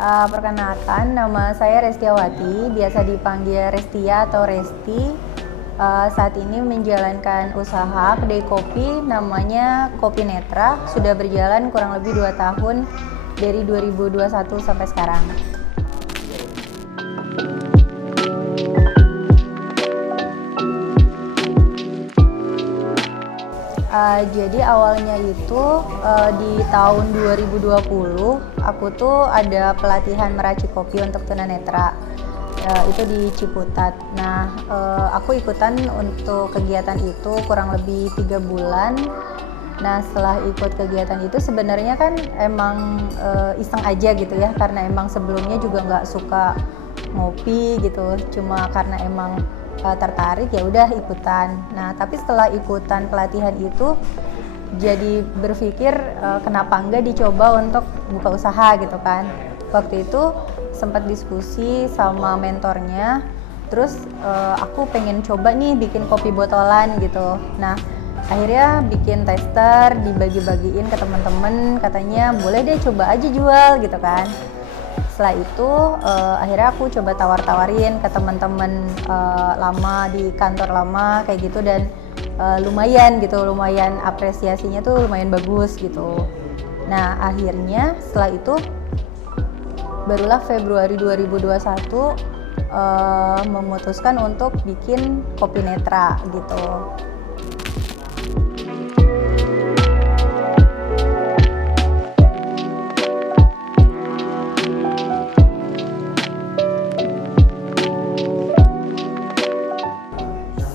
Perkenalkan, nama saya Restiawati, biasa dipanggil Restia atau Resti. Saat ini menjalankan usaha kedai kopi namanya Kopi Netra, sudah berjalan kurang lebih 2 tahun dari 2021 sampai sekarang. Jadi awalnya itu di tahun 2020 aku tuh ada pelatihan meracik kopi untuk tunanetra, itu di Ciputat. Nah, aku ikutan untuk kegiatan itu kurang lebih 3 bulan. Nah, setelah ikut kegiatan itu sebenarnya kan emang iseng aja gitu ya, karena emang sebelumnya juga nggak suka ngopi gitu, cuma karena emang tertarik ya udah ikutan. Nah, tapi setelah ikutan pelatihan itu jadi berpikir kenapa enggak dicoba untuk buka usaha gitu kan. Waktu itu sempat diskusi sama mentornya, terus aku pengen coba nih bikin kopi botolan gitu. Nah, akhirnya bikin tester, dibagi-bagiin ke teman-teman, katanya boleh deh coba aja jual gitu kan. Setelah itu akhirnya aku coba tawar-tawarin ke teman-teman lama di kantor lama kayak gitu, dan lumayan apresiasinya tuh lumayan bagus gitu. Nah, akhirnya setelah itu barulah Februari 2021 memutuskan untuk bikin Kopi Netra gitu.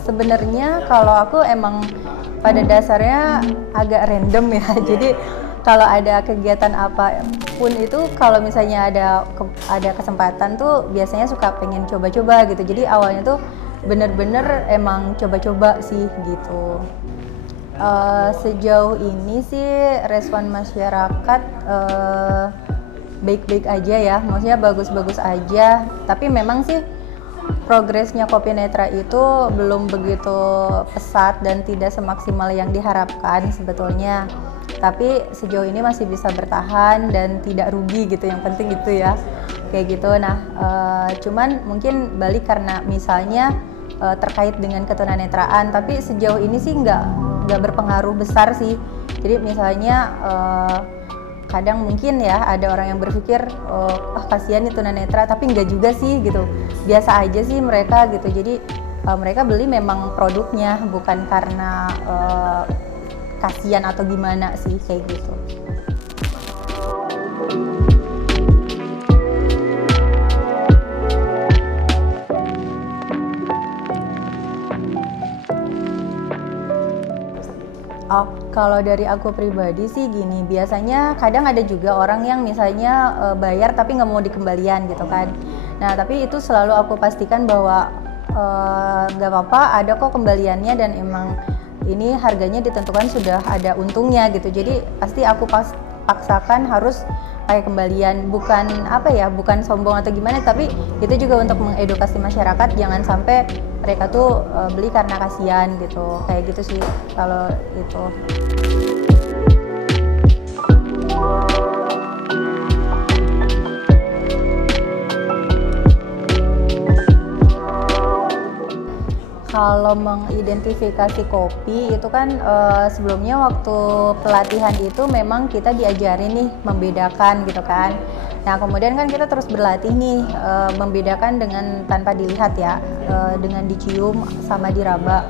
Sebenarnya kalau aku emang pada dasarnya agak random ya. Jadi kalau ada kegiatan apapun itu, kalau misalnya ada kesempatan tuh biasanya suka pengen coba-coba gitu. Jadi awalnya tuh bener-bener emang coba-coba sih gitu. Sejauh ini sih respon masyarakat baik-baik aja ya, maksudnya bagus-bagus aja. Tapi memang sih progresnya Kopi Netra itu belum begitu pesat dan tidak semaksimal yang diharapkan sebetulnya. Tapi sejauh ini masih bisa bertahan dan tidak rugi gitu, yang penting gitu ya. Kayak gitu. Nah, cuman mungkin balik karena misalnya terkait dengan ketunanetraan, tapi sejauh ini sih nggak berpengaruh besar sih. Jadi misalnya kadang mungkin ya ada orang yang berpikir kasihan nih tunanetra, tapi enggak juga sih gitu, biasa aja sih mereka gitu. Jadi mereka beli memang produknya, bukan karena kasihan atau gimana sih kayak gitu. Kalau dari aku pribadi sih gini, biasanya kadang ada juga orang yang misalnya bayar tapi nggak mau dikembalian gitu kan. Nah, tapi itu selalu aku pastikan bahwa nggak apa-apa, ada kok kembaliannya, dan emang ini harganya ditentukan sudah ada untungnya gitu. Jadi pasti aku paksakan harus kayak kembalian, bukan bukan sombong atau gimana, tapi itu juga untuk mengedukasi masyarakat jangan sampai mereka tuh beli karena kasihan gitu, kayak gitu sih kalau itu. Kalau mengidentifikasi kopi itu kan sebelumnya waktu pelatihan itu memang kita diajarin nih membedakan gitu kan. Nah, kemudian kan kita terus berlatih nih membedakan dengan tanpa dilihat ya, dengan dicium sama diraba,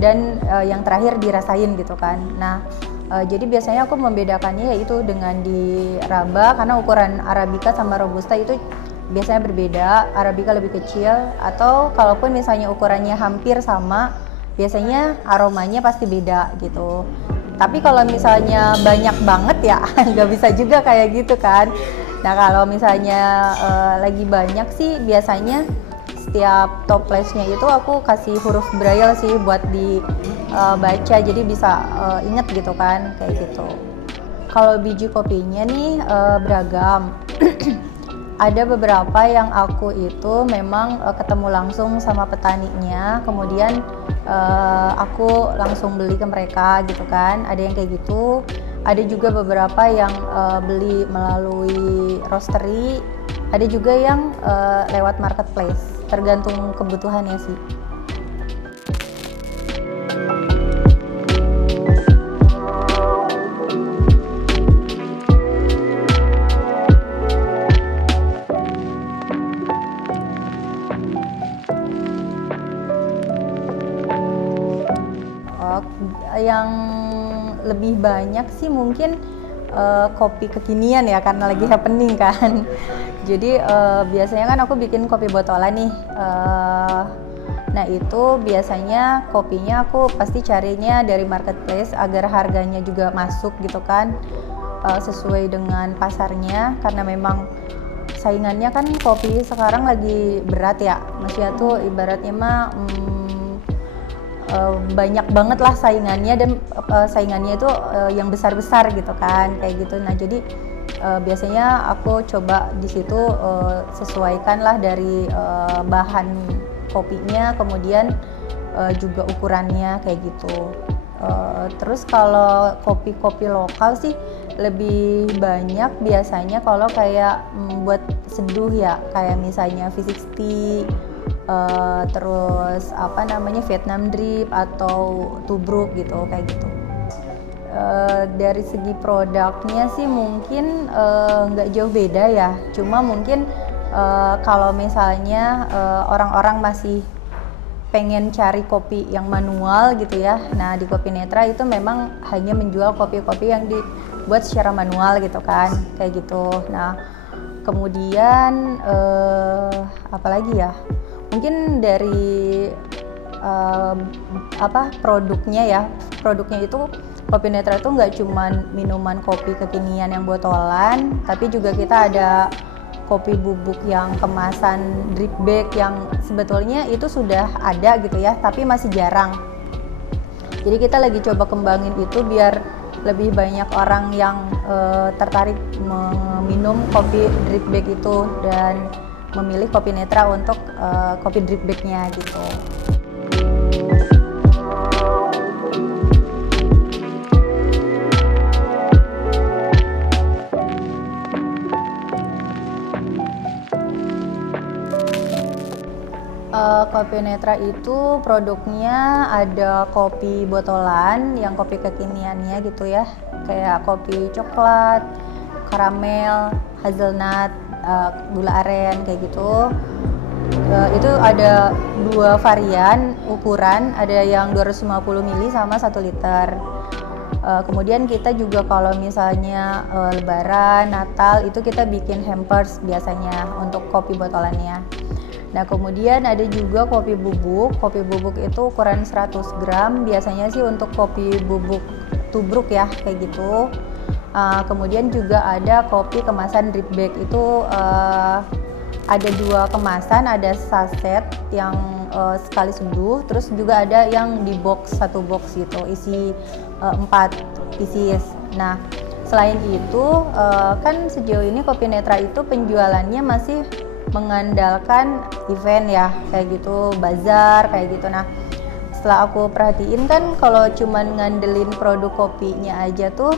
dan yang terakhir dirasain gitu kan. Nah, jadi biasanya aku membedakannya yaitu dengan diraba, karena ukuran Arabica sama Robusta itu biasanya berbeda. Arabica lebih kecil, atau kalaupun misalnya ukurannya hampir sama, biasanya aromanya pasti beda gitu. Tapi kalau misalnya banyak banget ya nggak bisa juga kayak gitu kan. Nah, kalau misalnya lagi banyak sih biasanya setiap toplesnya itu aku kasih huruf braille sih buat dibaca, jadi bisa inget gitu kan, kayak gitu. Kalau biji kopinya nih beragam. Ada beberapa yang aku itu memang ketemu langsung sama petaninya, kemudian aku langsung beli ke mereka gitu kan. Ada yang kayak gitu, Ada juga beberapa yang beli melalui roastery, ada juga yang lewat marketplace, tergantung kebutuhannya sih. Yang lebih banyak sih mungkin kopi kekinian ya, karena lagi happening kan. Jadi biasanya kan aku bikin kopi botolan nih. Nah itu biasanya kopinya aku pasti carinya dari marketplace agar harganya juga masuk gitu kan, sesuai dengan pasarnya, karena memang saingannya kan kopi sekarang lagi berat ya, maksudnya tuh ibaratnya mah banyak banget lah saingannya, dan saingannya itu yang besar-besar gitu kan, kayak gitu. Nah jadi biasanya aku coba di situ sesuaikan lah dari bahan kopinya, kemudian juga ukurannya kayak gitu. Terus kalau kopi-kopi lokal sih lebih banyak biasanya kalau kayak buat seduh ya, kayak misalnya V60, terus apa namanya Vietnam Drip atau Tubruk gitu, kayak gitu. Dari segi produknya sih mungkin nggak jauh beda ya, cuma mungkin kalau misalnya orang-orang masih pengen cari kopi yang manual gitu ya, nah di Kopi Netra itu memang hanya menjual kopi-kopi yang dibuat secara manual gitu kan, kayak gitu. Nah kemudian apalagi ya, mungkin dari produknya itu Kopi Netra itu nggak cuman minuman kopi kekinian yang botolan, tapi juga kita ada kopi bubuk yang kemasan drip bag yang sebetulnya itu sudah ada gitu ya, tapi masih jarang. Jadi kita lagi coba kembangin itu biar lebih banyak orang yang tertarik meminum kopi drip bag itu dan memilih Kopi Netra untuk kopi drip bag-nya gitu. Kopi Netra itu produknya ada kopi botolan yang kopi kekiniannya gitu ya, kayak kopi coklat, karamel, hazelnut, gula aren kayak gitu. Itu ada 2 varian ukuran, ada yang 250 ml sama 1 liter. Kemudian kita juga kalau misalnya Lebaran, Natal itu kita bikin hampers biasanya untuk kopi botolannya. Nah kemudian ada juga kopi bubuk itu ukuran 100 gram, biasanya sih untuk kopi bubuk tubruk ya, kayak gitu. Kemudian juga ada kopi kemasan drip bag itu ada 2 kemasan, ada saset yang sekali seduh, terus juga ada yang di box, 1 box gitu, isi 4 pieces. Nah selain itu kan sejauh ini Kopi Netra itu penjualannya masih mengandalkan event ya, kayak gitu, bazar kayak gitu. Nah setelah aku perhatiin kan kalau cuman ngandelin produk kopinya aja tuh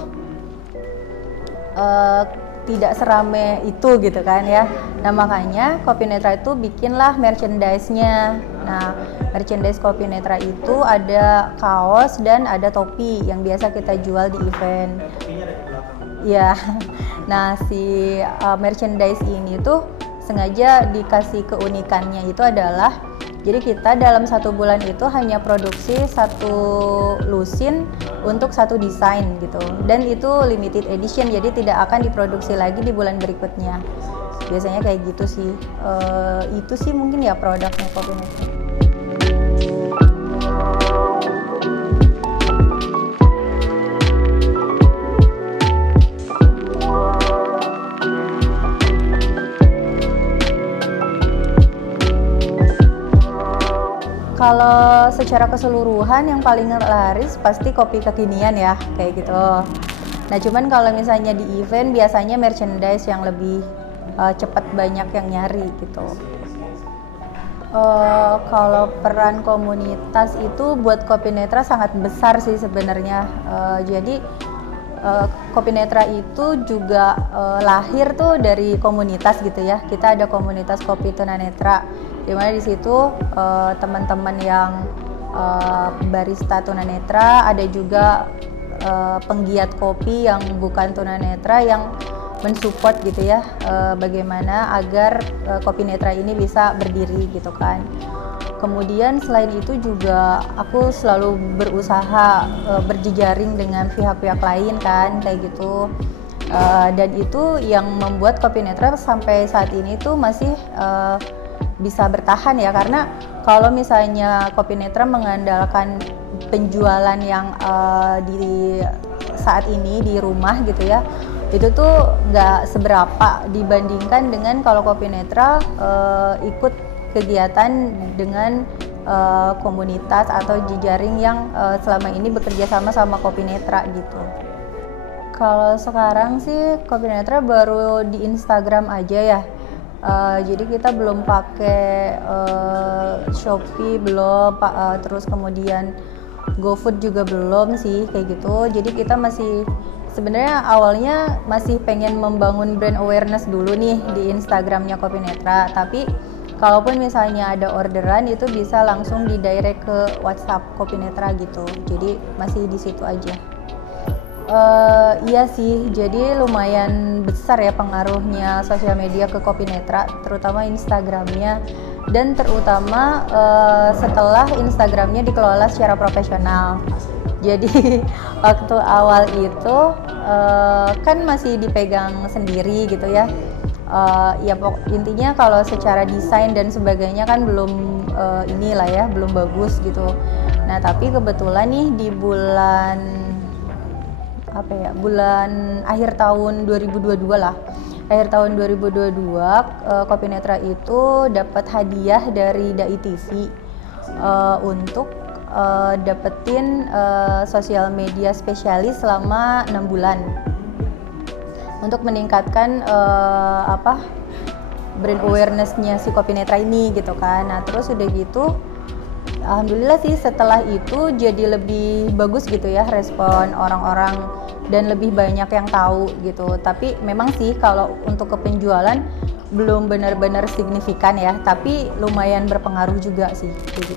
tidak serame itu gitu kan ya. Nah makanya Kopi Netra itu bikinlah merchandise-nya. Nah merchandise Kopi Netra itu ada kaos dan ada topi yang biasa kita jual di event ya. Nah si merchandise ini tuh sengaja dikasih keunikannya itu adalah, jadi kita dalam 1 bulan itu hanya produksi 1 lusin untuk 1 desain gitu, dan itu limited edition, jadi tidak akan diproduksi lagi di bulan berikutnya. Biasanya kayak gitu sih. Itu sih mungkin ya produknya Kopi Netra. Kalau secara keseluruhan yang paling laris pasti kopi kekinian ya, kayak gitu. Nah cuman kalau misalnya di event biasanya merchandise yang lebih cepat banyak yang nyari gitu. Kalau peran komunitas itu buat Kopi Netra sangat besar sih sebenarnya. Jadi Kopi Netra itu juga lahir tuh dari komunitas gitu ya. Kita ada komunitas kopi tunanetra, di mana di situ teman-teman yang barista tunanetra, ada juga penggiat kopi yang bukan tunanetra yang mensupport gitu ya, bagaimana agar Kopi Netra ini bisa berdiri gitu kan. Kemudian selain itu juga aku selalu berusaha berjejaring dengan pihak-pihak lain kan, kayak gitu. Dan itu yang membuat Kopi Netra sampai saat ini tuh masih bisa bertahan ya, karena kalau misalnya Kopi Netra mengandalkan penjualan yang di saat ini di rumah gitu ya, itu tuh nggak seberapa dibandingkan dengan kalau Kopi Netra ikut kegiatan dengan komunitas atau jejaring yang selama ini bekerja sama Kopi Netra gitu. Kalau sekarang sih Kopi Netra baru di Instagram aja ya. Jadi kita belum pakai Shopee, belum terus kemudian GoFood juga belum sih kayak gitu. Jadi kita masih sebenarnya awalnya masih pengen membangun brand awareness dulu nih di Instagramnya Kopi Netra, tapi kalaupun misalnya ada orderan itu bisa langsung di direct ke WhatsApp Kopi Netra gitu. Jadi masih di situ aja. Iya sih, jadi lumayan besar ya pengaruhnya sosial media ke Kopi Netra, terutama Instagramnya, dan terutama setelah Instagramnya dikelola secara profesional. Jadi waktu awal itu kan masih dipegang sendiri gitu ya. Ya intinya kalau secara desain dan sebagainya kan belum inilah ya, belum bagus gitu. Nah tapi kebetulan nih di bulan akhir tahun 2022 lah. Akhir tahun 2022 Kopi Netra itu dapat hadiah dari Dai TV untuk dapetin sosial media spesialis selama 6 bulan untuk meningkatkan brand awareness-nya si Kopi Netra ini gitu kan. Nah terus udah gitu alhamdulillah sih setelah itu jadi lebih bagus gitu ya respon orang-orang dan lebih banyak yang tahu gitu. Tapi memang sih kalau untuk kepenjualan belum benar-benar signifikan ya, tapi lumayan berpengaruh juga sih gitu.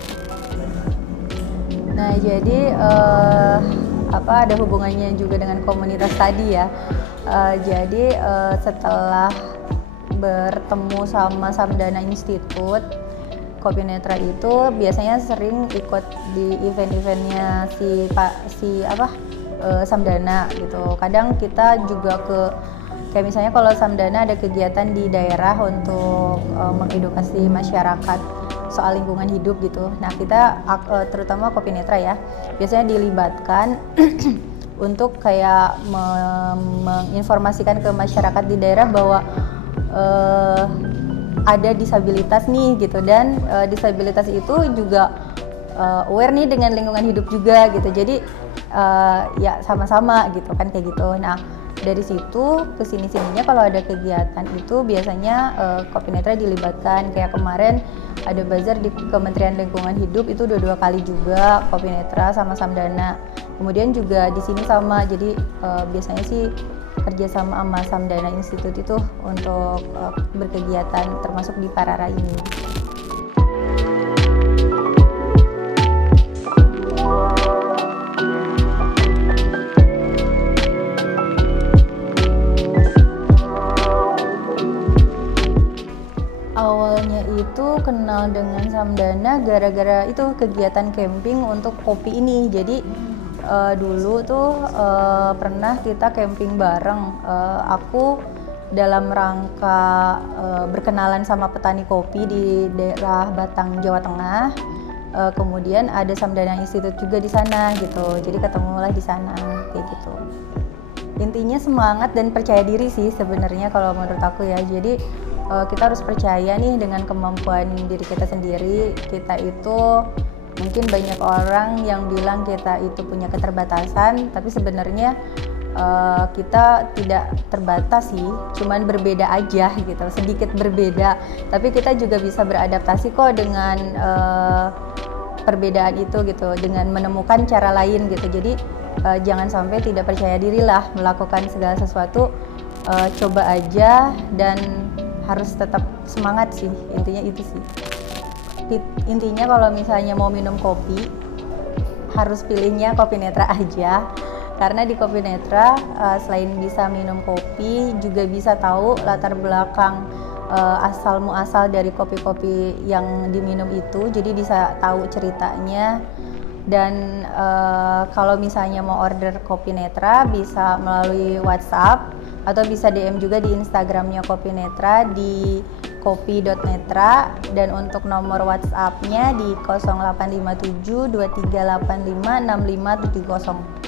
Nah jadi ada hubungannya juga dengan komunitas tadi ya. Jadi setelah bertemu sama Samdana Institute, Kopi Netra itu biasanya sering ikut di event-eventnya Samdana gitu. Kadang kita juga kayak misalnya kalau Samdana ada kegiatan di daerah untuk mengedukasi masyarakat soal lingkungan hidup gitu. Nah kita terutama Kopi Netra ya biasanya dilibatkan untuk kayak menginformasikan ke masyarakat di daerah bahwa ada disabilitas nih gitu, dan disabilitas itu juga aware nih dengan lingkungan hidup juga gitu. Jadi ya sama-sama gitu kan kayak gitu. Nah dari situ ke sini-sininya kalau ada kegiatan itu biasanya Kopi Netra dilibatkan. Kayak kemarin ada bazar di Kementerian Lingkungan Hidup itu udah 2 kali juga Kopi Netra sama Samdana. Kemudian juga di sini sama, jadi biasanya sih kerja sama Samdana Institute itu untuk berkegiatan termasuk di Parara ini. Awalnya itu kenal dengan Samdana gara-gara itu kegiatan camping untuk kopi ini. Jadi dulu tuh pernah kita camping bareng. Aku dalam rangka berkenalan sama petani kopi di daerah Batang, Jawa Tengah. Kemudian ada Samdana Institute juga di sana gitu. Jadi ketemulah di sana kayak gitu. Intinya semangat dan percaya diri sih sebenarnya kalau menurut aku ya. Jadi kita harus percaya nih dengan kemampuan diri kita sendiri. Kita itu mungkin banyak orang yang bilang kita itu punya keterbatasan, tapi sebenarnya kita tidak terbatas sih, cuman berbeda aja gitu, sedikit berbeda. Tapi kita juga bisa beradaptasi kok dengan perbedaan itu gitu, dengan menemukan cara lain gitu. Jadi jangan sampai tidak percaya diri lah melakukan segala sesuatu. Coba aja dan harus tetap semangat sih, intinya itu sih. Intinya kalau misalnya mau minum kopi harus pilihnya Kopi Netra aja, karena di Kopi Netra selain bisa minum kopi juga bisa tahu latar belakang asal muasal dari kopi-kopi yang diminum itu, jadi bisa tahu ceritanya. Dan kalau misalnya mau order Kopi Netra bisa melalui WhatsApp atau bisa DM juga di Instagramnya Kopi Netra di kopi.netra, dan untuk nomor WhatsApp-nya di 0857 2385 6570.